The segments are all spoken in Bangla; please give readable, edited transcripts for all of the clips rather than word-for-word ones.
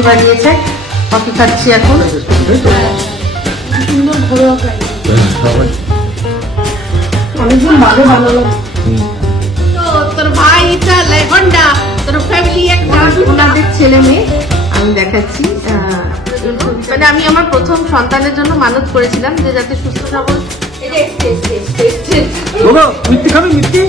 কফি বানিয়েছে, কফি খাচ্ছি এখন। অনেকদিন ভালো বানালো। তো তোর ভাই লেভেন্ডা, তোর ফ্যামিলি ওনাদের ছেলে মেয়ে আমি দেখাচ্ছি। মানে আমি আমার প্রথম সন্তানের জন্য মানত করেছিলাম যে যাতে সুস্থ সবল। মিষ্টি খাবে? মিষ্টি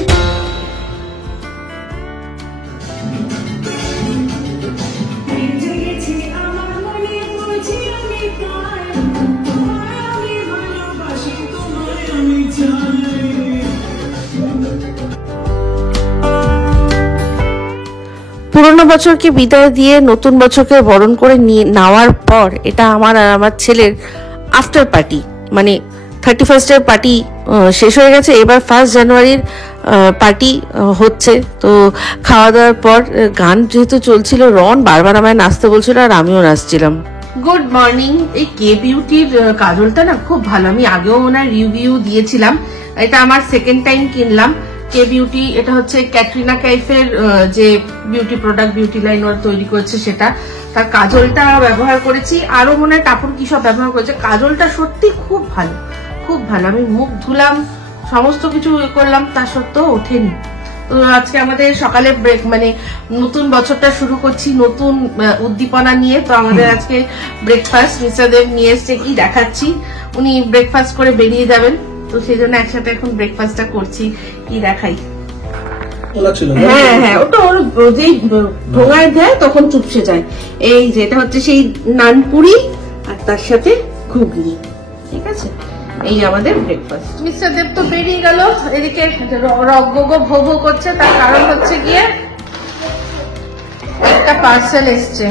পুরনো বছরকে বিদায় দিয়ে নতুন বছরকে বরণ করে নিয়ে নেওয়ার পর এটা আমার আর আমার ছেলের আফটার পার্টি, মানে 31st পার্টি শেষ হয়ে গেছে, এবার 1 জানুয়ারির পার্টি হচ্ছে। তো খাওয়া দাওয়ার পর গান যেহেতু চলছিল, রন বারবার আমায় নাচতে বলছিল আর আমিও নাচছিলাম। Good morning. এই কে বিউটির কাজলটা না খুব ভালো, আমি আগেও ওনার রিভিউ দিয়েছিলাম। এটা আমার সেকেন্ড টাইম কিনলাম কে বিউটি। এটা হচ্ছে ক্যাটরিনা কাইফের যে বিউটি প্রোডাক্ট, বিউটি লাইন ওর তৈরি করেছে সেটা। তার কাজলটা ব্যবহার করেছি, আরো মনে হয় টাপুর কি সব ব্যবহার করেছে। কাজলটা সত্যি খুব ভালো, খুব ভালো। আমি মুখ ধুলাম, সমস্ত কিছু করলাম, তা সত্ত্বেও ওঠেনি। তো আজকে আমাদের সকালে ব্রেক, মানে নতুন বছরটা শুরু করছি নতুন উদ্দীপনা নিয়ে। তো আমাদের আজকে ব্রেকফাস্ট মিস্টার দেব নিয়ে এসছে, কি দেখাচ্ছি। উনি ব্রেকফাস্ট করে বেরিয়ে যাবেন, তো সেই জন্য একসাথে এখন ব্রেকফাস্টটা করছি। কি দেখাই? হ্যাঁ হ্যাঁ, ওটা ওর যেই ঢোঙায় দেয় তখন চুপসে যায়। এই যে এটা হচ্ছে সেই নানপুরি আর তার সাথে ঘুগনি, ঠিক আছে। এই আমাদের ব্রেকফাস্ট। মিস্টার দেব তো বেরিয়ে গেল, এদিকে রগগো ভো ভো করছে। তার কারণ হচ্ছে গিয়ে একটা পার্সেল এসছে।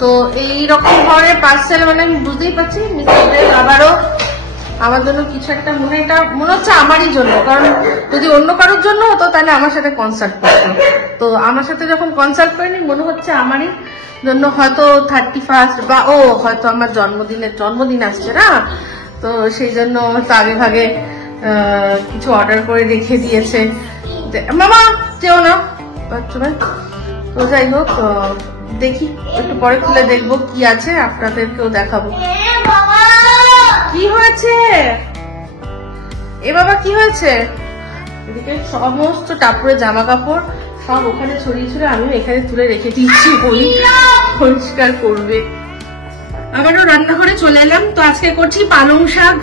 তো এইরকম ধরনের পার্সেল মানে আমি বুঝতেই পারছি মিস্টার দেব আবারও আমার জন্য কিছু একটা, মনে হচ্ছে আমারই জন্য। কারণ যদি অন্য কারোর জন্য হতো তাহলে আমার সাথে কনসাল্ট করতো। তো আমার সাথে যখন কনসাল্ট করেনি, মনে হচ্ছে আমারই জন্য হয়তো 31 বা হয়তো আমার জন্মদিন আসছে না, তো সেই জন্য আগে ভাগে কিছু অর্ডার করে রেখে দিয়েছে। মামা যেও না বাথরুমে। তো যাই হোক, দেখি একটু পরে খুলে দেখবো কি আছে, আপনাদেরকেও দেখাবো। কি হয়েছে এ বাবা, কি হয়েছে? এদিকে সমস্ত টাপুরে জামা কাপড় সব ওখানে ছড়িয়ে ছিল, আমিও এখানে তুলে রেখে দিচ্ছি, বলি পরিষ্কার করবে। আবারও রান্নাঘরে চলে এলাম। তো আজকে করছি পালং শাক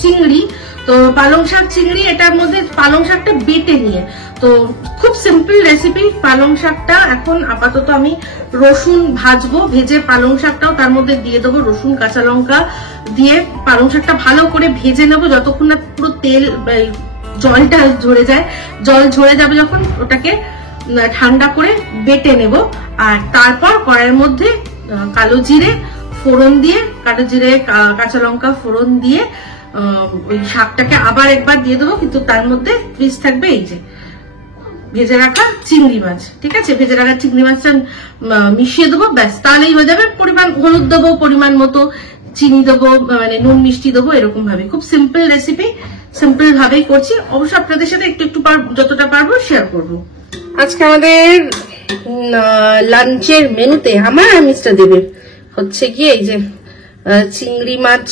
চিংড়ি। তো পালং শাক চিংড়ি, এটার মধ্যে পালং শাকটা বেটে নিয়ে, তো খুব সিম্পল রেসিপি। পালং শাকটা এখন আপাতত আমি রসুন ভাজবো, ভেজে পালং শাকটাও তার মধ্যে দিয়ে দেবো। রসুন কাঁচা লঙ্কা দিয়ে পালং শাকটা ভালো করে ভেজে নেবো, যতক্ষণ না পুরো তেল জলটা ঝরে যায়। জল ঝরে যাবে যখন, ওটাকে ঠান্ডা করে বেটে নেব। আর তারপর কড়াইয়ের মধ্যে কালো জিরে ফোড়ন দিয়ে, কালো জিরে কাঁচা লঙ্কা ফোড়ন দিয়ে ওই শাকটাকে আবার একবার দিয়ে দেবো। কিন্তু তার মধ্যে পিস থাকবে এই যে ভেজে রাখা চিংড়ি মাছ, ঠিক আছে। ভেজে রাখা চিংড়ি মাছটা মিশিয়ে দেবো, ব্যাস তাহলেই হয়ে যাবে। পরিমাণ হলুদ দেবো পরিমাণ মতো, চিনি দেবো, মানে নুন মিষ্টি দেবো, এরকম ভাবে। খুব সিম্পল রেসিপি, সিম্পল ভাবেই করছি। অবশ্য আপনাদের সাথে একটু একটু যতটা পারবো শেয়ার করবো। আজকে আমাদের লাঞ্চের মেনুতে আমার আর মিস্টার দেবের হচ্ছে গিয়ে এই যে চিংড়ি মাছ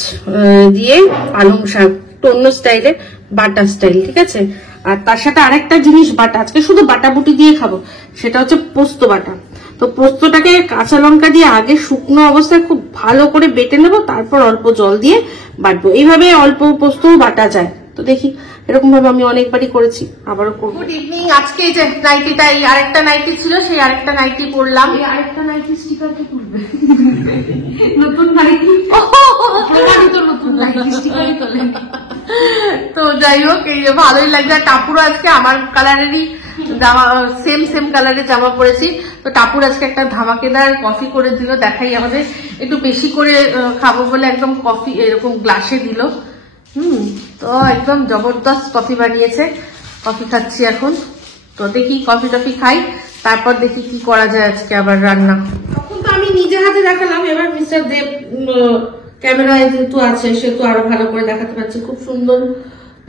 দিয়ে পালং শাক, অন্য স্টাইলে, বাটা স্টাইল, ঠিক আছে। আর তার সাথে আরেকটা জিনিস বাটা, আজকে শুধু বাটা বুটি দিয়ে খাবো, সেটা হচ্ছে পোস্ত বাটা। তো পোস্তটাকে কাঁচা লঙ্কা দিয়ে আগে শুকনো অবস্থায় খুব ভালো করে বেটে নেবো, তারপর অল্প জল দিয়ে বাটবো। এইভাবে অল্প পোস্তও বাটা যায়। তো দেখি, এরকম ভাবে আমি অনেকবারই করেছি, আবারও করবো। Good evening. আজকে যে নাইটিটা, এই আরেকটা নাইটি ছিল, সেই আরেকটা নাইটি পরলাম। এই আরেকটা নাইটি স্টিকার কি করবে? নতুন নাইটি, তো নতুন নাইটি স্টিকারই তোলে। তো যাই হোক, এই ভালোই লাগছে। টাপুর আজকে আমার কালারেরই জামা, সেম কালারের জামা পরেছি। তো টাপুর আজকে একটা ধামাকেদার কফি করে দিল, দেখাই আমাদের। একটু বেশি করে খাবো বলে একদম কফি এরকম গ্লাসে দিল। তো একদম জবরদস্ত কফি বানিয়েছে, কফি খাচ্ছি এখন। তো দেখি কফি টফি খাই, তারপর দেখি কি করা যায় আজকে আবার রান্না। তখন তো আমি নিজে হাতে দেখালাম, এবার মিস্টার দেব ক্যামেরায় যেহেতু আছে, সেহেতু আরো ভালো করে দেখাতে পারছে। খুব সুন্দর,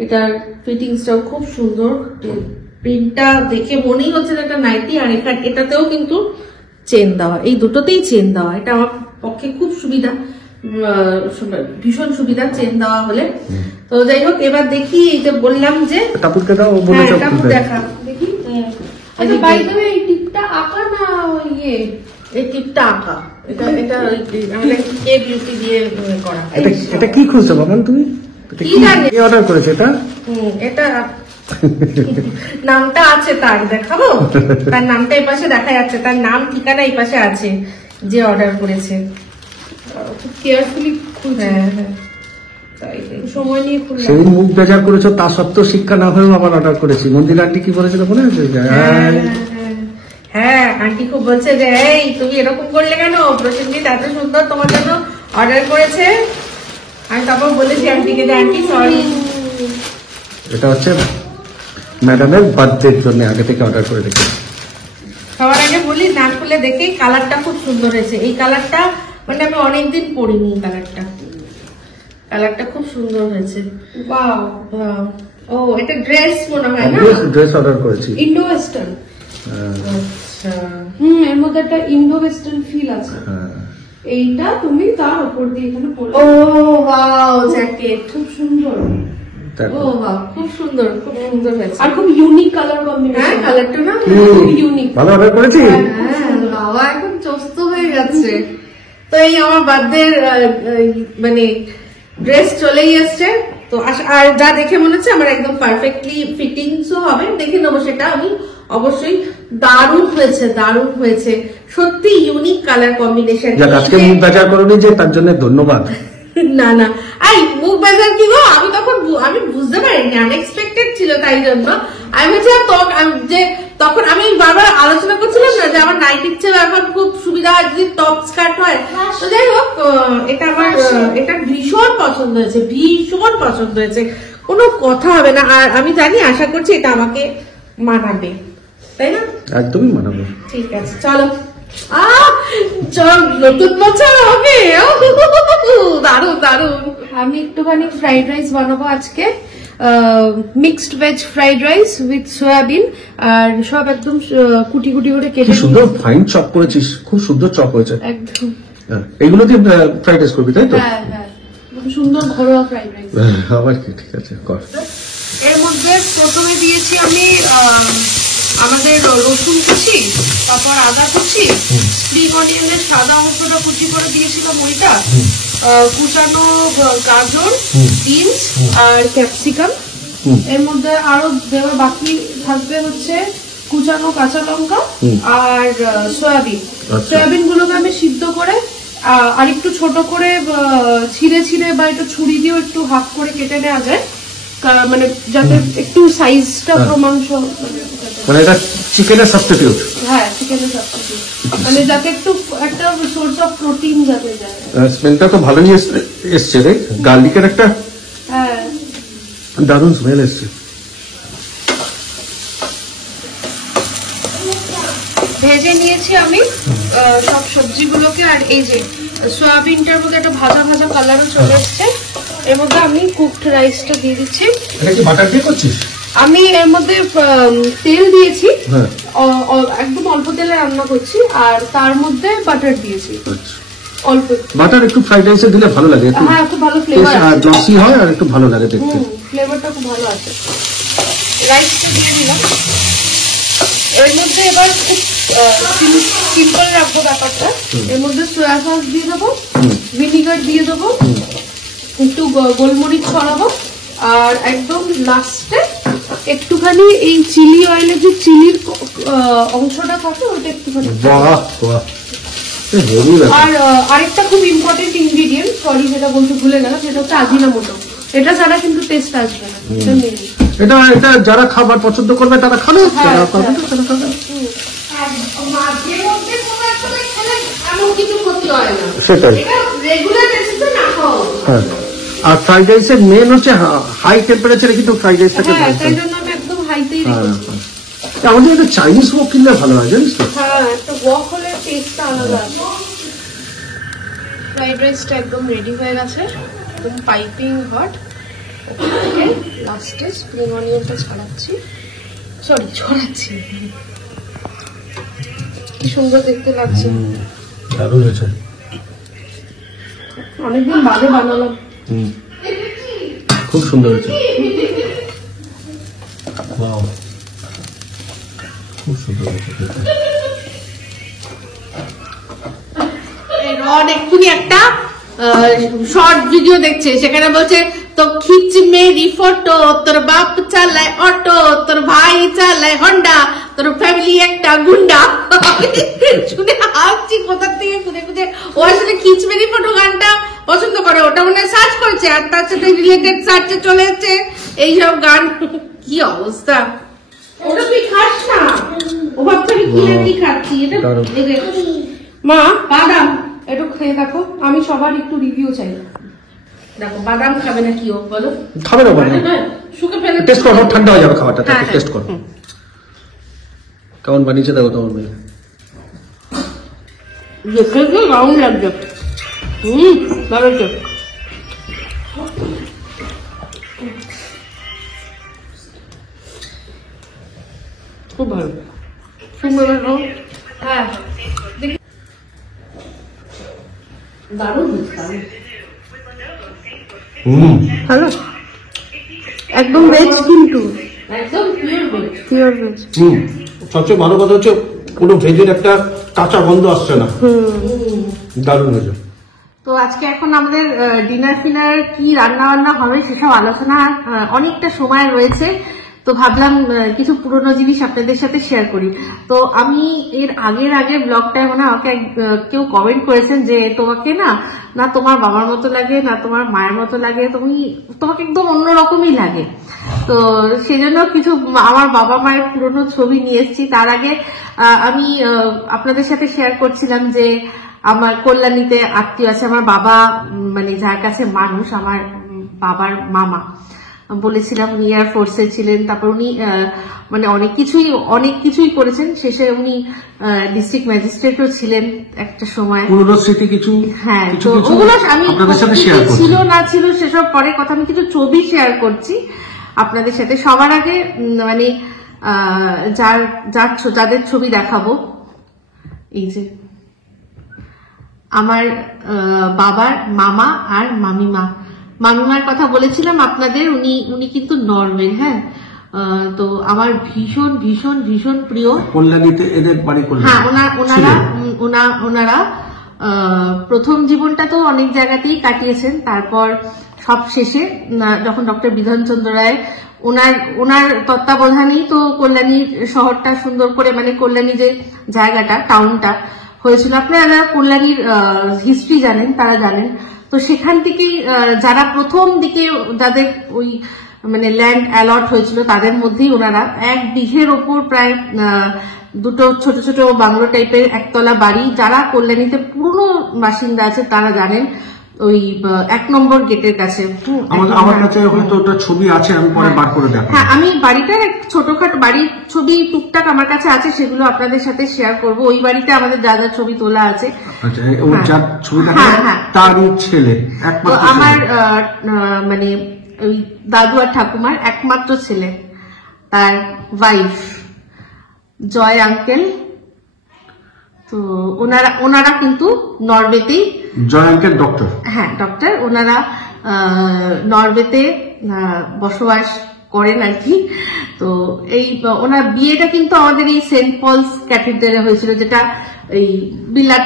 এটার ফিটিংসটাও খুব সুন্দর। প্রিন্টটা দেখে মনেই হচ্ছে একটা নাইটি। আর এটাতেও কিন্তু চেন দেওয়া, এই দুটোতেই চেন দেওয়া, এটা আমার পক্ষে খুব সুবিধা, ভীষণ সুবিধা চেন দেওয়া হলে। তো যাই হোক, এবার দেখি এই যে বললাম যে টাপুরকে দাও, টাপুর দেখা দেখি। এই টিপটা আঁকা না ইয়ে, এই টিপটা আঁকা, এটা এটা আমাদের কে বিউটি দিয়ে করা। এটা কি খুঁজছো বাবা তুমি? কি অর্ডার করেছে এটা? এটা নামটা আছে তার, দেখাবো? তার নামটা এই পাশে দেখা যাচ্ছে, তার নাম ঠিকানা এই পাশে আছে যে অর্ডার করেছে। খুব কেয়ারফুলি খুঁজে, হ্যাঁ তাই সময় নিয়ে খুললাম। সেই মুখ বেজার করেছো, তা সত্ত্বেও শিক্ষা না হয়েও আবার অর্ডার করেছি। মন্দির আন্টি কি বলেছিল মনে আছে? হ্যাঁ, আন্টি খুব বলছে যে এই তুমি এরকম করলে কেন, প্রসেনজিৎ এত সুন্দর তোমার জন্য অর্ডার করেছে। আমি তারপর বলেছি আন্টিকে যে আন্টি সরি। এটা হচ্ছে ম্যাডামের বার্থডের জন্য আগে থেকে অর্ডার করে রেখেছি। সবার আগে বলি, না খুলে দেখে কালারটা খুব সুন্দর হয়েছে। এই কালারটা মানে আমি অনেকদিন পরিনি, কালারটা খুব সুন্দর হয়েছে। ওয়াও, ও এটা ড্রেস মনে হয় না? ড্রেস অর্ডার করেছি, ইন্ডো ওয়েস্টার্ন। আচ্ছা, এর মধ্যে একটা ইন্ডো ওয়েস্টার্ন ফিল আছে। এইটা তুমি তার উপর দিয়ে এখানে পরে। ও ওয়াও, জ্যাকেট খুব সুন্দর। ও বাহ, খুব সুন্দর, খুব সুন্দর হয়েছে। আর খুব ইউনিক কালার কম্বিনেশন। হ্যাঁ, কালারটা না খুব ইউনিক। ভালো অর্ডার করেছি। হ্যাঁ, বাবা এখন চস্ত হয়ে যাচ্ছে। তো এই আমার বার্থডে মানে ড্রেস চলেই এসছে। তো আর যা দেখে মনে হচ্ছে আমার একদম পারফেক্টলি ফিটিংসও হবে, দেখে নেবো সেটা আমি অবশ্যই। দারুণ হয়েছে, দারুণ হয়েছে, সত্যি ইউনিক কালার কম্বিনেশন। আজকে মুখ বেজার করোনি যে, তার জন্য ধন্যবাদ। না না, আই মুখ বেজার কি গো, আমি তখন আমি বুঝতে পারিনি, আনএক্সপেক্টেড ছিল, তাই জন্য আমি বলছিলাম যে তখন আমি বারবার আলোচনা করছিলাম না যে আমার নাইটির চেয়ে এখন খুব সুবিধা হয় যদি টপ স্কার্ট হয়। তো যাই হোক, এটা আমার এটা ভীষণ পছন্দ হয়েছে, ভীষণ পছন্দ হয়েছে, কোনো কথা হবে না। আর আমি জানি, আশা করছি এটা আমাকে মানাবে, তাই না? একদমই মানাবে। ঠিক আছে, চলো চল, নতুন বছর হবে, দারুন দারুন। আমি একটুখানি ফ্রাইড রাইস বানাবো আজকে, mixed veg fried rice with soybean, আর সব একদম কুটি কুটি করে কেটে সুন্দর ফাইন চপ করেছিস, খুব সুন্দর চপ হয়েছে একদম। এগুলো দিয়ে ফ্রাইড রাইস করবি তাই তো? হ্যাঁ হ্যাঁ, সুন্দর ঘরোয়া ফ্রাইড রাইস। আবার কি, ঠিক আছে কর। এর মধ্যে প্রথমে দিয়েছি আমি আমাদের রসুন কুচি, তারপর আদা কুচি, স্প্রিং অনিয়নের সাদা অংশটা কুচি করে দিয়েছিলাম ওইটা, কুচানো গাজর, বিনস আর ক্যাপসিকাম। এর মধ্যে আরো দেওয়া বাকি থাকবে হচ্ছে কুচানো কাঁচা লঙ্কা আর সয়াবিন। সয়াবিন গুলোকে আমি সিদ্ধ করে আর একটু ছোট করে ছিঁড়ে ছিঁড়ে বা একটু ছুরি দিয়েও একটু হাফ করে কেটে নেওয়া যায়, মানে যাতে একটু সাইজটা ক্রমাংশ, মানে এটা চিকেনের সাবস্টিটিউট। হ্যাঁ, চিকেনের সাবস্টিটিউট, মানে যাতে একটু একটা সোর্স অফ প্রোটিন যাতে যায়। স্মেলটা তো ভালোই এসছে রে, গার্লিকের একটা হ্যাঁ দারুণ স্মেল এসছে। ভেজে নিয়েছি আমি সব সবজিগুলোকে, আর এই যে সয়াবিনটার মধ্যে একটা ভাজা ভাজা কালারও চলে এসছে। এর মধ্যে আমি কুকড রাইসটা দিয়ে দিচ্ছি। এটা কি বাটার দিয়ে করছিস? আমি এর মধ্যে তেল দিয়েছি, একদম অল্প তেলে রান্না করছি, আর তার মধ্যে বাটার দিয়েছি অল্প। বাটার একটু ফ্রাইড রাইসে দিলে ভালো লাগে, হ্যাঁ খুব ভালো ফ্লেভার আছে, গ্লসি হয় আর একটু ভালো লাগে দেখতে, ফ্লেভারটা খুব ভালো আছে। রাইসটা দিয়ে দিলাম এর মধ্যে। এবার খুব সিম্পল রাখবো ব্যাপারটা, এর মধ্যে সয়া সস দিয়ে দেবো, ভিনিগার দিয়ে দেবো, একটু গোলমরিচ ছড়াবো, আর একদম লাস্টে একটুখানি এই চিলি অয়েলের যে চিলির অংশটা থাকে ওটা একটুখানি। আর আরেকটা খুব ইম্পর্টেন্ট ইনগ্রিডিয়েন্ট, সরি যেটা বলতে ভুলে গেলাম, সেটা হচ্ছে আজিনামোটো। এটা ছাড়া কিন্তু টেস্ট আসবে না, এটা এটা যারা খাবার পছন্দ করবে তারা খাবে, যারা খাবে না তারা খাবে। সেটাই, হ্যাঁ। আর ফ্রাইড রাইসের মেন হচ্ছে হাই টেম্পারেচারে কিন্তু ফ্রাইড রাইসটাকে, তাই জন্য আমি একদম হাইতেই রেখেছি। আমাদের এটা চাইনিজ ওয়াক কিনলে ভালো হয় জানিস তো? হ্যাঁ, একটা ওয়াক হলে টেস্টটা আলাদা। ফ্রাইড রাইসটা একদম রেডি হয়ে গেছে, একদম পাইপিং হট। লাস্টে স্প্রিং অনিয়নটা ছড়াচ্ছি। সুন্দর দেখতে লাগছে। দারুণ হয়েছে। অনেকদিন বাদে বানালাম। খুব সুন্দর হয়েছে। ওয়াও, খুব সুন্দর হয়েছে। রড এক্ষুনি একটা শর্ট ভিডিও দেখছে, সেখানে বলছে তো খিচ মেরি ফটো, তোর বাপ চালায় অটো, তোর ভাই চালায় হন্ডা, তোর ফ্যামিলি একটা গুন্ডা। শুনে হাসছি কোথা থেকে খুঁজে খুঁজে। ও আসলে খিচ মেরি ফটো গানটা পছন্দ করে, ওটা মনে সার্চ করেছে আর তার সাথে রিলেটেড সার্চে চলে যাচ্ছে এইসব গান। কি অবস্থা! ওটা তুই খাস না, ও ভাবছে আমি কি খাচ্ছি। এটা মা বাদাম একটু খেয়ে দেখো, আমি সবার একটু রিভিউ চাই। দেখো বাদাম খাবে না কি ও বলো? খাবে না বাদাম, শুকে ফেলে টেস্ট করো, ঠান্ডা হয়ে যাবে খাবারটা, তারপর টেস্ট করো কেমন বানিয়েছে। দেখো তোমার মেয়ে দেখে তো দারুণ লাগছে। ভালো হচ্ছে। খুব ভালো, সুন্দর। হ্যাঁ দারুণ ভালো, একদম ভেজ, কিন্তু একদম পিওর ভেজ। সবচেয়ে ভালো কথা হচ্ছে কোনো ভেজের একটা কাঁচা গন্ধ আসছে না। দারুণ হয়েছে। তো আজকে এখন আমাদের ডিনার ফিনার কি রান্না বান্না হবে সেসব আলোচনা অনেকটা সময় রয়েছে, তো ভাবলাম কিছু পুরনো জিনিস আপনাদের সাথে শেয়ার করি। তো আমি এর আগের ব্লগটায় মানে আমাকে কেউ কমেন্ট করেছেন যে তোমাকে না তোমার বাবার মতো লাগে, না তোমার মায়ের মতো লাগে, তোমাকে একদম অন্যরকমই লাগে। তো সেই জন্য কিছু আমার বাবা মায়ের পুরনো ছবি নিয়ে এসেছি। তার আগে আমি আপনাদের সাথে শেয়ার করছিলাম যে আমার কল্যাণীতে আত্মীয় আছে, আমার বাবা মানে যার কাছে মানুষ, আমার বাবার মামা বলেছিলাম, উনি এয়ার ফোর্সে ছিলেন, তারপর উনি মানে অনেক কিছুই করেছেন, শেষে উনি ডিস্ট্রিক্ট ম্যাজিস্ট্রেটও ছিলেন একটা সময়। পুরনো স্মৃতি কিছু, হ্যাঁ, তো ওগুলো আমি ছিল না ছিল সেসব পরে কথা, আমি কিছু ছবি শেয়ার করছি আপনাদের সাথে। সবার আগে মানে যাদের ছবি দেখাবো, এই যে আমার বাবার মামা আর মামিমার কথা বলেছিলাম আপনাদের, উনি কিন্তু নরওয়ের। হ্যাঁ, তো আমার ভীষণ ভীষণ ভীষণ প্রিয়। কল্যাণীতে এদের বাড়ি। হ্যাঁ, ওনারা প্রথম জীবনটা তো অনেক জায়গাতেই কাটিয়েছেন, তারপর সব শেষে যখন ডক্টর বিধানচন্দ্র রায় ওনার তত্ত্বাবধানেই তো কল্যাণী শহরটা সুন্দর করে, মানে কল্যাণী যে জায়গাটা, টাউনটা হয়েছিল। আপনারা কল্যাণীর হিস্ট্রি জানেন, তারা জানেন। তো সেখান থেকেই যারা প্রথম দিকে যাদের ওই মানে ল্যান্ড অ্যালট হয়েছিল, তাদের মধ্যেই ওনারা 1 বিঘের ওপর প্রায় দুটো ছোট ছোট বাংলো টাইপের একতলা বাড়ি, যারা কল্যাণীতে পুরনো বাসিন্দা আছে তারা জানেন, ওই 1 নম্বর গেটের কাছে। আমার কাছে হয়তো ওটা ছবি আছে, আমি পরে বার করে দেখাবো। হ্যাঁ, আমি বাড়িটার ছোটখাটো বাড়ির ছবি টুকটাক আমার কাছে আছে, সেগুলো আপনাদের সাথে শেয়ার করব। ওই বাড়িতে আমাদের যা যা ছবি তোলা আছে, আচ্ছা, ওর যা ছবি দেখা তারই ছেলে, একমাত্র আমার মানে ওই দাদু আর ঠাকুমার একমাত্র ছেলে, তার ওয়াইফ জয় আঙ্কেল। তো ওনারা কিন্তু নরওয়েতেই, জয় আঙ্কেল ডক্টর, হ্যাঁ ডক্টর, ওনারা নরওয়েতে বসবাস করেন আর কি। তো এই ওনার বিয়েটা কিন্তু আমাদের এই সেন্ট পলস ক্যাথিড্রালে হয়েছিল, যেটা এই বিলাত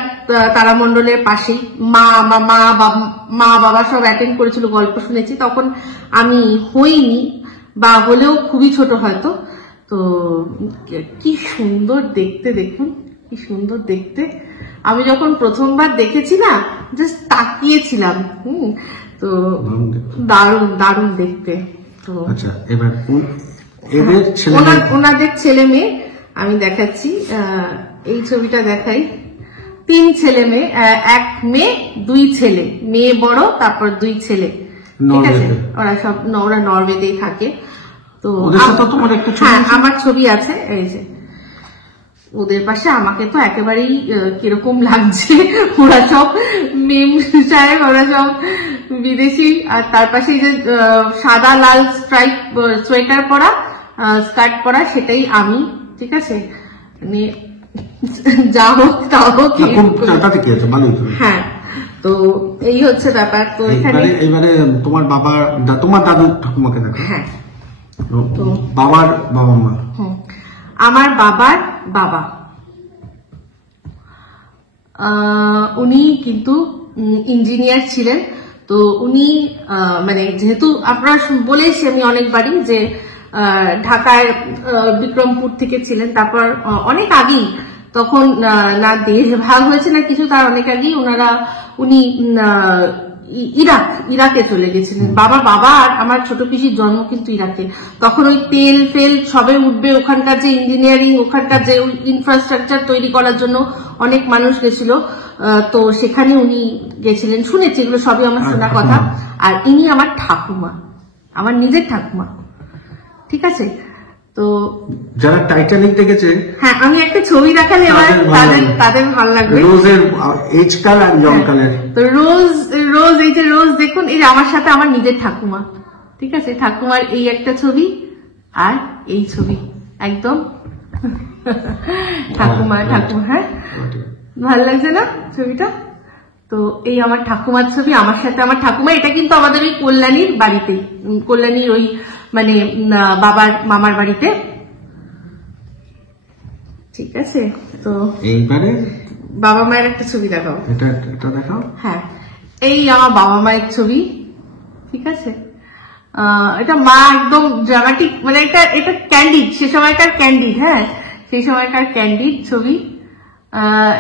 তারামণ্ডলের পাশেই। মা বাবা সব অ্যাটেন্ড করেছিল, গল্প শুনেছি। তখন আমি হইনি, বা হলেও খুবই ছোট হয়তো। তো কি সুন্দর দেখতে, দেখুন কি সুন্দর দেখতে। আমি যখন প্রথমবার দেখেছি না, জাস্ট তাকিয়েছিলাম। তো দারুণ দারুণ দেখতে। তো আচ্ছা, এবার ওনাদের ছেলে মেয়ে আমি দেখাচ্ছি, এই ছবিটা দেখাই। 3 ছেলে মেয়ে, 1 মেয়ে 2 ছেলে, মেয়ে বড়, তারপর 2 ছেলে, ঠিক আছে। ওরা নরওয়েতেই থাকে। তো হ্যাঁ, আমার ছবি আছে এই যে ওদের পাশে। আমাকে তো একেবারেই কিরকম লাগছে, ওরা সব মেম সাহেব, ওরা সব বিদেশি। আর তার পাশে এই যে সাদা লাল স্ট্রাইপ সোয়েটার পরা, স্কার্ট পরা, সেটাই আমি, ঠিক আছে। মানে যা হোক তা হোক। তাতে কি আছে, ভালোই তো। হ্যাঁ, তো এই হচ্ছে ব্যাপার। তো এখানে এবারে তোমার তোমার দাদু ঠাকুমাকে দেখো। হ্যাঁ, বাবার বাবা মা। আমার বাবার বাবা উনি কিন্তু ইঞ্জিনিয়ার ছিলেন। তো উনি মানে যেহেতু আপনারা বলেছি আমি অনেকবারই যে ঢাকায় বিক্রমপুর থেকে ছিলেন, তারপর অনেক আগেই তখন না দেশ ভাগ হয়েছে না কিছু, তার অনেক আগেই উনি ইরাকে চলে গেছিলেন। বাবা আর আমার ছোট পিসির জন্ম কিন্তু ইরাকে। তখন ওই তেল ফেল সবে উঠবে, ওখানকার যে ইঞ্জিনিয়ারিং, ওখানকার যে ইনফ্রাস্ট্রাকচার তৈরি করার জন্য অনেক মানুষ গেছিল। তো সেখানে উনি গেছিলেন, শুনেছি এগুলো সবই আমার শোনা কথা। আর ইনি আমার ঠাকুমা, আমার নিজের ঠাকুমা, ঠিক আছে। তো যারা টাইটানিক দেখেছে, হ্যাঁ, আমি একটা ছবি দেখালে এবার তাদের ভালো লাগবে। রোজের এজ কাল আর ইয়ং কালের। তো রোজ এই যে রোজ দেখুন, এই যে আমার সাথে আমার নিজের ঠাকুমা, ঠিক আছে। ঠাকুমার এই একটা ছবি আর এই ছবি একদম ঠাকুমা। হ্যাঁ, ভালো লাগছে না ছবিটা? তো এই আমার ঠাকুমার ছবি, আমার সাথে আমার ঠাকুমা। এটা কিন্তু আমাদের ওই কল্যাণীর বাড়িতেই, কল্যাণীর ওই মানে বাবার মামার বাড়িতে, ঠিক আছে। তো এইবারে বাবা মায়ের একটা ছবি দেখাও। এটা দেখাও। হ্যাঁ, এই আমার বাবা মায়ের ছবি, ঠিক আছে। এটা মা একদম ড্রামাটিক, মানে এটা ক্যান্ডিড, সে সময়কার ক্যান্ডিড। হ্যাঁ, সেই সময়কার ক্যান্ডিড ছবি।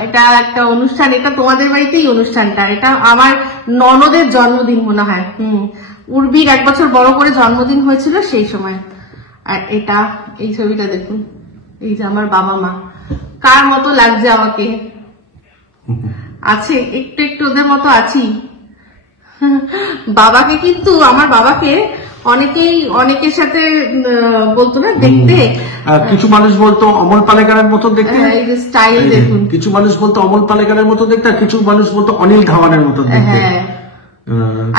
এটা একটা অনুষ্ঠান, এটা তোমাদের বাড়িতেই অনুষ্ঠানটা। এটা আমার ননদের জন্মদিন মনে হয়। উর্বির 1 বছর বড় করে জন্মদিন হয়েছিল সেই সময়। আর এটা এই ছবিটা দেখুন, এই যে আমার বাবা মা। কার মতো লাগছে আমাকে? আছে একটু ওদের মতো আছি। বাবাকে কিন্তু, আমার বাবাকে অনেকের সাথে বলতো না দেখতে, কিছু মানুষ বলতো অমল পালেকারের মতো দেখতে, এই যে স্টাইল দেখুন। কিছু মানুষ বলতো অমল পালেকারের মতো দেখতে, আর কিছু মানুষ বলতো অনিল ধাওয়ানের মতো দেখতে। হ্যাঁ,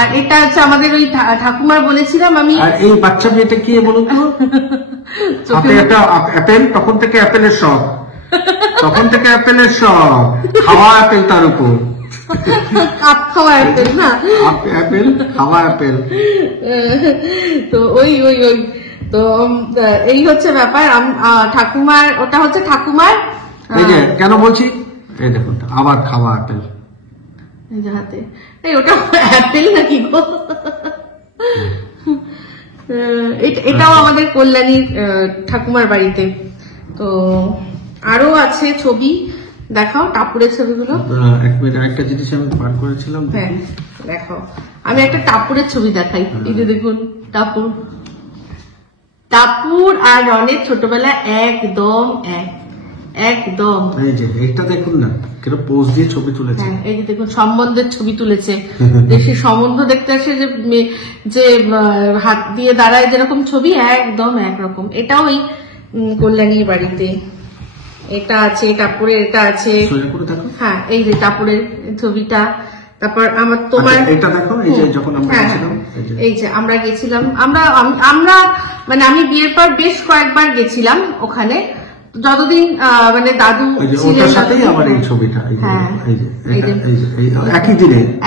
আর এটা হচ্ছে আমাদের ওই ঠাকুমার বলেছিলাম আমি। আর এই বাচ্চা মেয়েটা কি বলুন তো, হাতে একটা অ্যাপেল, তখন থেকে অ্যাপেলের শখ, খাওয়া অ্যাপেল, তার উপর কাপ খাওয়া অ্যাপেল, না অ্যাপেল খাওয়া অ্যাপেল। তো ওই তো এই হচ্ছে ব্যাপার। ঠাকুমার, ওটা হচ্ছে ঠাকুমার। এই যে কেন বলছি, এই দেখুন আবার খাওয়া অ্যাপেল, এই যে হাতে, এই ওটা অ্যাপেল নাকি গো? এটাও আমাদের কল্যাণীর ঠাকুমার বাড়িতে। তো আরো আছে ছবি, দেখাও টাপুরের ছবিগুলো। এক মিনিট, একটা জিনিস আমি পার করেছিলাম। হ্যাঁ, দেখাও। আমি একটা টাপুরের ছবি দেখাই। এই যে দেখুন, টাপুর আর রনের ছোটবেলা একদম একদম। এই যে এইটা দেখুন না, কেন পোজ দিয়ে ছবি তুলেছে। হ্যাঁ, এই যে দেখুন, সম্বন্ধের ছবি তুলেছে। দেশে সম্বন্ধ দেখতে আসে যে হাত দিয়ে দাঁড়ায় যেরকম ছবি, একদম একরকম। এটাও এই কল্যাণীর বাড়িতে। এটা আছে টাপুরের, এটা আছে। হ্যাঁ, এই যে টাপুরের ছবিটা। তারপর আমার তোমার এটা দেখো, এই যে যখন আমরা গেছিলাম, এই যে আমরা গেছিলাম, আমরা মানে আমি বিয়ের পর বেশ কয়েকবার গেছিলাম ওখানে, যতদিন মানে দাদু ছিলেন। ওটার সাথেই আমার এই ছবিটা,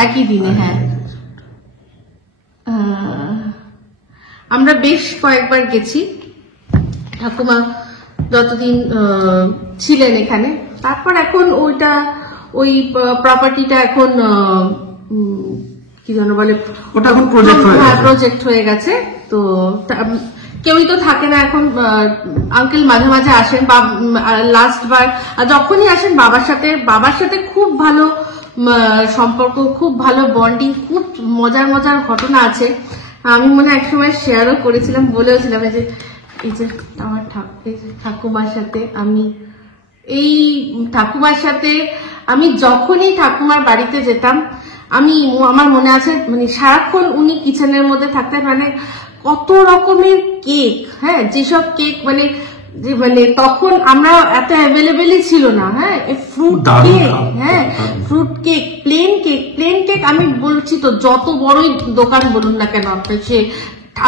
একই দিনে। হ্যাঁ, আমরা বেশ কয়েকবার গেছি, ঠাকুমা যতদিন ছিলেন এখানে। তারপর এখন ওই প্রপার্টিটা এখন কি যেন বলে, ওটা এখন প্রজেক্ট হয়ে গেছে। তো কেউই তো থাকে না এখন। আঙ্কেল মাঝে মাঝে আসেন, বা লাস্ট বার যখনই আসেন বাবার সাথে খুব ভালো সম্পর্ক, খুব ভালো বন্ডিং, খুব মজার ঘটনা আছে। আমি মনে একসময় শেয়ারও করেছিলাম, বলেওছিলাম এই যে আমার ঠাকুমার সাথে আমি যখনই ঠাকুমার বাড়িতে যেতাম, আমার মনে আছে মানে সারাক্ষণ উনি কিচেনের মধ্যে থাকতেন। মানে কত রকমের কেক, হ্যাঁ, যেসব কেক মানে তখন আমরা এত অ্যাভেলেবেলই ছিল না। হ্যাঁ, ফ্রুট কেক, হ্যাঁ, ফ্রুট কেক, প্লেন কেক। আমি বলছি তো, যত বড়ই দোকান বলুন না কেন আপনার, সে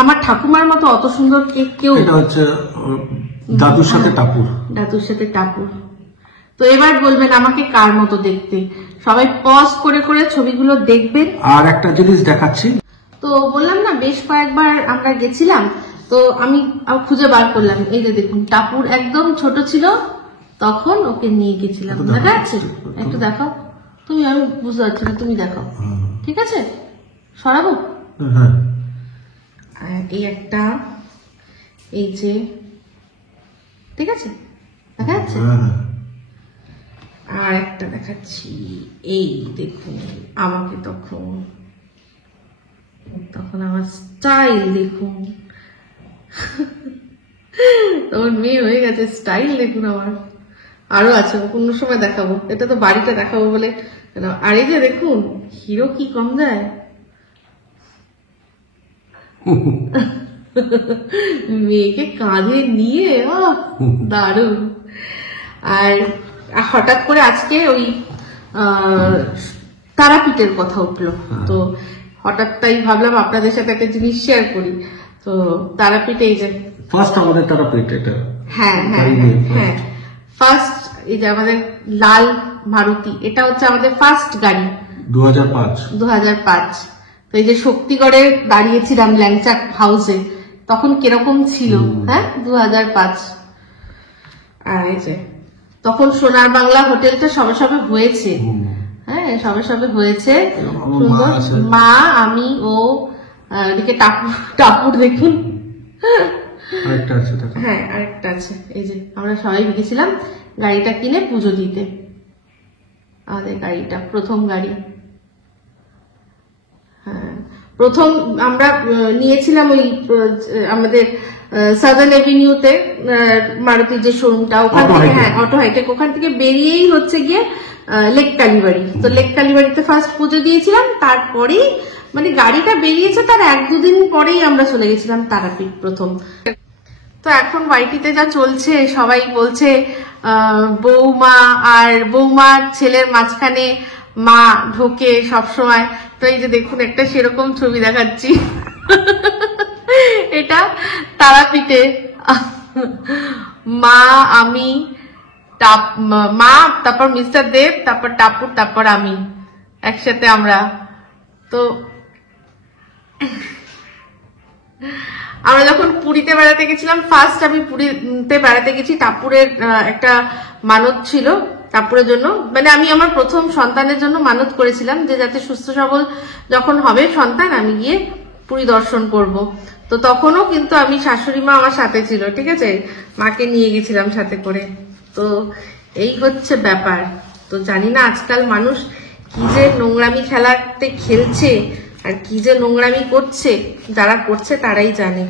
আমার ঠাকুমার মতো অত সুন্দর কেক কেউ। এটা হচ্ছে দাদুর সাথে টাপুর। তো তো এবার বলবেন আমাকে কার মতো দেখতে, সবাই পজ করে করে ছবিগুলো দেখবেন। আর একটা জিনিস দেখাচ্ছি, তো বললাম না বেশ কয়েকবার আমরা গেছিলাম, তো আমি খুঁজে বার করলাম। এই যে দেখুন, টাপুর একদম ছোট ছিল তখন ওকে নিয়ে গেছিলাম। দেখা যাচ্ছে? একটু দেখাও তুমি, আমি বুঝতে পারছি না, তুমি দেখাও। ঠিক আছে, সরাবো। হ্যাঁ, আর এই একটা, এই যে, ঠিক আছে, দেখা যাচ্ছে। আর একটা দেখাচ্ছি, এই দেখুন আমাকে তখন আমার স্টাইল দেখুন। তখন মেয়ে হয়ে গেছে, স্টাইল দেখুন আমার। আরো আছে, অন্য সময় দেখাবো, এটা তো বাড়িতে দেখাবো বলে। আর এই যে দেখুন, হিরো কি কম যায়। মেয়েকে কাঁধে নিয়ে দারুণ। আর হঠাৎ করে আজকে ওই তারাপীঠের কথা উঠলো, তো হঠাৎ তাই ভাবলাম আপনাদের সাথে একটা জিনিস শেয়ার করি। তো তারাপীঠে এই যে ফার্স্ট আমাদের তারাপীঠ এটা। হ্যাঁ হ্যাঁ হ্যাঁ, ফার্স্ট এই যে আমাদের লাল মারুতি, এটা হচ্ছে আমাদের ফার্স্ট গাড়ি 2005। তো এই যে শক্তিগড়ে দাঁড়িয়েছিলাম ল্যাংচা হাউসে, তখন কিরকম ছিল, হ্যাঁ 2005। আর এই যে তখন সোনার বাংলা হোটেলটা সবে সবে হয়েছে, হ্যাঁ সবে সবে হয়েছে, সুন্দর। মা, আমি, ও, এদিকে টাপুর দেখুন। হ্যাঁ আরেকটা আছে, এই যে আমরা সবাই গেছিলাম গাড়িটা কিনে পুজো দিতে। আমাদের গাড়িটা প্রথম গাড়ি, হ্যাঁ প্রথম আমরা নিয়েছিলাম ওই আমাদের সাদার্ন এভিনিউতে মারুতির যে শোরুমটা, ওখান থেকে, হ্যাঁ অটো হাইটেক, ওখান থেকে বেরিয়েই হচ্ছে গিয়ে লেক কালীবাড়ি। তো লেক কালীবাড়িতে ফার্স্ট পুজো দিয়েছিলাম, তারপরেই মানে গাড়িটা বেরিয়েছে তার 1-2 দিন পরেই আমরা চলে গেছিলাম তারাপীঠ প্রথম। তো এখন ওয়াইটিতে যা চলছে, সবাই বলছে বৌমা আর বৌমার ছেলের মাঝখানে মা ঢোকে সবসময়। তো এই যে দেখুন একটা সেরকম ছবি দেখাচ্ছি, এটা তারাপীঠে মা, আমি, মা, তারপর মিস্টার দেব, তারপর টাপুর, তারপর আমি, একসাথে আমরা। তো আমরা যখন পুরীতে বেড়াতে গেছিলাম, ফার্স্ট আমি পুরীতে বেড়াতে গেছি, টাপুরের একটা মানত ছিল টাপুরের জন্য, মানে আমি আমার প্রথম সন্তানের জন্য মানত করেছিলাম যে যাতে সুস্থ সবল যখন হবে সন্তান আমি গিয়ে পুরী দর্শন করব। তো তখনও কিন্তু আমি শাশুড়ি মা আমার সাথে ছিল, ঠিক আছে, মাকে নিয়ে গেছিলাম সাথে করে। তো এই হচ্ছে ব্যাপার। তো জানি না আজকাল মানুষ কি যে নোংরামি খেলাতে খেলছে আর কি যে নোংরামি করছে, যারা করছে তারাই জানে।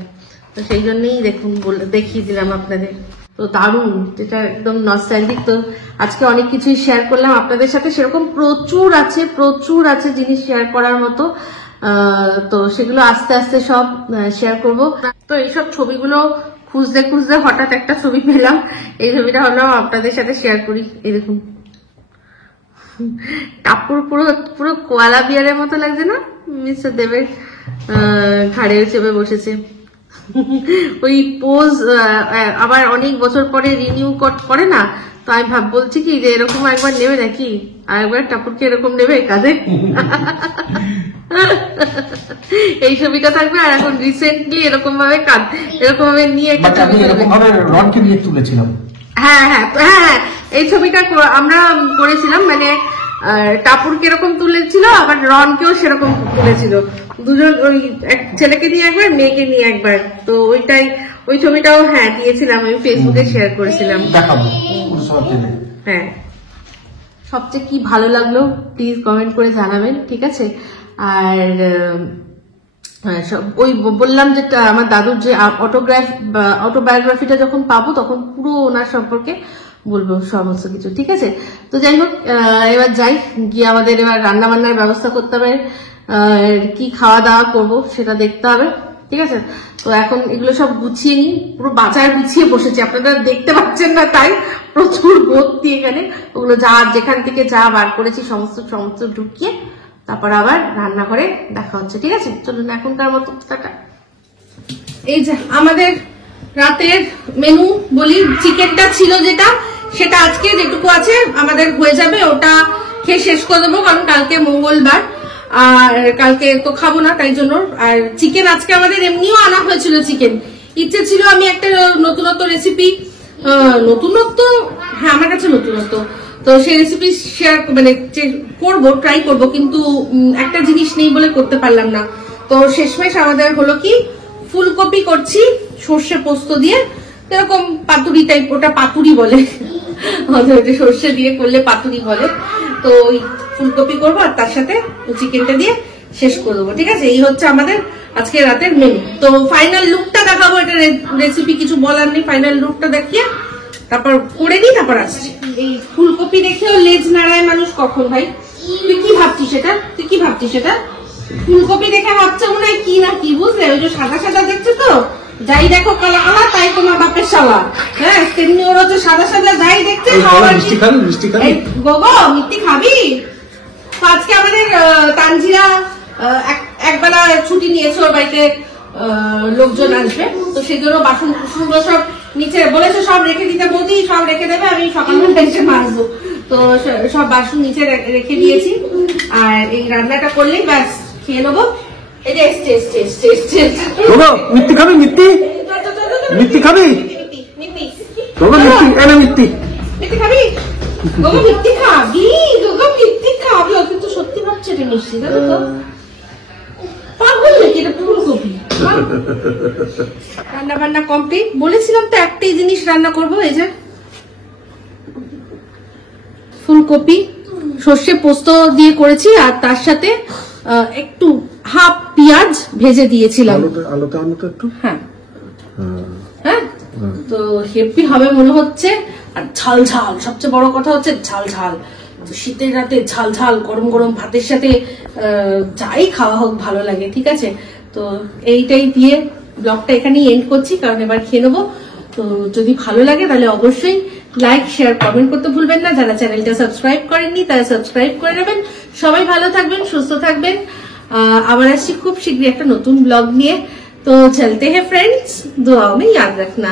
তো সেই জন্যই দেখুন দেখিয়ে দিলাম আপনাদের। তো দারুণ, যেটা একদম নস্টালজিক। তো আজকে অনেক কিছুই শেয়ার করলাম আপনাদের সাথে, সেরকম প্রচুর আছে জিনিস শেয়ার করার মতো। তো সেগুলো আস্তে আস্তে সব শেয়ার করব। তো এইসব ছবিগুলো খুঁজতে হঠাৎ একটা ছবি পেলাম, এই ছবিটা হলো আপনাদের সাথে শেয়ার করি। এই দেখুন টাপুর পুরো কোয়ালা বিয়ারের মতো লাগছে না, মিস্টার দেবের ঘাড়ে চেপে বসেছে। ওই পোজ আবার অনেক বছর পরে রিনিউ করে না, তো আমি বলছি কি যে এরকম একবার নেবে নাকি, আর একবার টাপুরকে এরকম নেবে কাঁধে। এই ছবিটা থাকবে। আর এখন রিসেন্টলি এরকম ভাবে নিয়ে একটা ছবি তুলেছিলাম। হ্যাঁ হ্যাঁ হ্যাঁ, এই ছবিটা আমরা করেছিলাম, মানে টাপুর কিরকম তুলেছিল আবার রনকেও সেরকম তুলেছিল, দুজন, ওই এক ছেলেকে নিয়ে একবার, মেয়েকে নিয়ে একবার। তো ওই ছবিটাও হ্যাঁ দিয়েছিলাম, আমি ফেসবুকে শেয়ার করেছিলাম। হ্যাঁ, সবচেয়ে কি ভালো লাগলো প্লিজ কমেন্ট করে জানাবেন, ঠিক আছে। আর ওই বললাম যে আমার দাদুর যে অটোবায়োগ্রাফিটা যখন পাবো তখন পুরো ওনার সম্পর্কে বলবো সমস্ত কিছু, ঠিক আছে। তো যাই হোক, এবার যাই গিয়ে আমাদের এবার রান্না বান্নার ব্যবস্থা করতে হবে, কি খাওয়া দাওয়া করবো সেটা দেখতে হবে, ঠিক আছে। তো এখন এগুলো সব গুছিয়ে নিই, পুরো বাজার গুছিয়ে বসেছি, আপনারা দেখতে পাচ্ছেন না তাই প্রচুর ভর্তি এখানে। ওগুলো যেখান থেকে যা বার করেছি সমস্ত ঢুকিয়ে তারপর আবার রান্নাঘরে দেখা হচ্ছে, ঠিক আছে। চলুন এখনকার মতো টাটা। এই যে আমাদের রাতের মেনু বলি, চিকেনটা ছিল যেটা সেটা আজকে যেটুকু আছে আমাদের হয়ে যাবে, ওটা খেয়ে শেষ করে দেবো, কারণ কালকে মঙ্গলবার আর কালকে তো খাবো না তাই জন্য। আর চিকেন আজকে আমাদের এমনিও আনা হয়েছিল চিকেন, ইচ্ছে ছিল আমি একটা নতুনত্ব রেসিপি, নতুনত্ব হ্যাঁ আমার কাছে নতুনত্ব, তো সেই রেসিপি শেয়ার মানে করবো, ট্রাই করবো, কিন্তু একটা জিনিস নেই বলে করতে পারলাম না। তো শেষমেশ আমাদের হলো কি ফুলকপি করছি সর্ষে পোস্ত দিয়ে, এরকম পাতুরি টাইপ, ওটা পাতুরি বলে আমাদের ওটা সর্ষে দিয়ে করলে পাতুরি বলে। তো ওই ফুলকপি করবো আর তার সাথে চিকেনটা দিয়ে শেষ করে দেবো, ঠিক আছে? এই হচ্ছে আমাদের আজকে রাতের মেনু। তো ফাইনাল লুকটা দেখাবো, এটা রেসিপি কিছু বলার নেই, ফাইনাল লুকটা দেখিয়ে তারপর করে নিই, তারপর আসছি। এই ফুলকপি দেখেও লেজ নাড়ায় মানুষ কখন ভাই? তুই কি ভাবছিস সেটা? তুই কি ভাবছিস সেটা? ফুলকপি দেখে ভাবছে মনে হয় কি না কি, বুঝলে? ওই যে সাদা সাদা দেখছো তো, যাই দেখো কালা কালা তাই তোমার বাপের শালা। হ্যাঁ তেমনি ওরা তো সাদা সাদা যাই দেখছে সবার। গোগো মিষ্টি খাবি? তো আজকে আমাদের তানজিরা একবেলা ছুটি নিয়েছে, ওর বাড়িতে লোকজন আসবে, তো সেই জন্য বাসন কুসনগুলো সব নিচে বলেছে সব রেখে দিতে, বৌদি সব রেখে দেবে, আমি সকালবেলা এসে মাজবো। তো সব বাসন নিচে রেখে দিয়েছি, আর এই রান্নাটা করলেই ব্যাস খেয়ে নেবো। এই যে এসছে এসছে এসছে এসছে। মিষ্টি খাবি? মিষ্টি মিষ্টি খাবি? মিষ্টি মিষ্টি খাবি? গোগো মিষ্টি খাবি? গোগো মিষ্টি খাবি? ও কিন্তু সত্যি ভাবছে এটা মিষ্টি, জানো তো? পাগল নাকি এটা? ফুলকপি রান্না বান্না কমপ্লিট। বলেছিলাম তো একটাই জিনিস রান্না করবো, এই যে ফুলকপি সর্ষে পোস্ত দিয়ে করেছি, আর তার সাথে একটু হাফ পেঁয়াজ ভেজে দিয়েছিলাম। একটু হ্যাঁ হ্যাঁ, তো হেপি হবে মনে হচ্ছে। আর ঝাল ঝাল, সবচেয়ে বড় কথা হচ্ছে ঝাল ঝাল। শীতের রাতে ঝাল ঝাল গরম গরম ভাতের সাথে যাই খাওয়া হোক ভালো লাগে, ঠিক আছে? তো এইটাই দিয়ে ব্লগটা এখানেই এন্ড করছি, কারণ এবার খেয়ে নেবো। তো যদি ভালো লাগে তাহলে অবশ্যই লাইক শেয়ার কমেন্ট করতে ভুলবেন না। যারা চ্যানেলটা সাবস্ক্রাইব করেননি তারা সাবস্ক্রাইব করে নেবেন। সবাই ভালো থাকবেন, সুস্থ থাকবেন। আবার আসছি খুব শীঘ্রই একটা নতুন ব্লগ নিয়ে। तो चलते हैं फ्रेंड्स, दुआओं में याद रखना।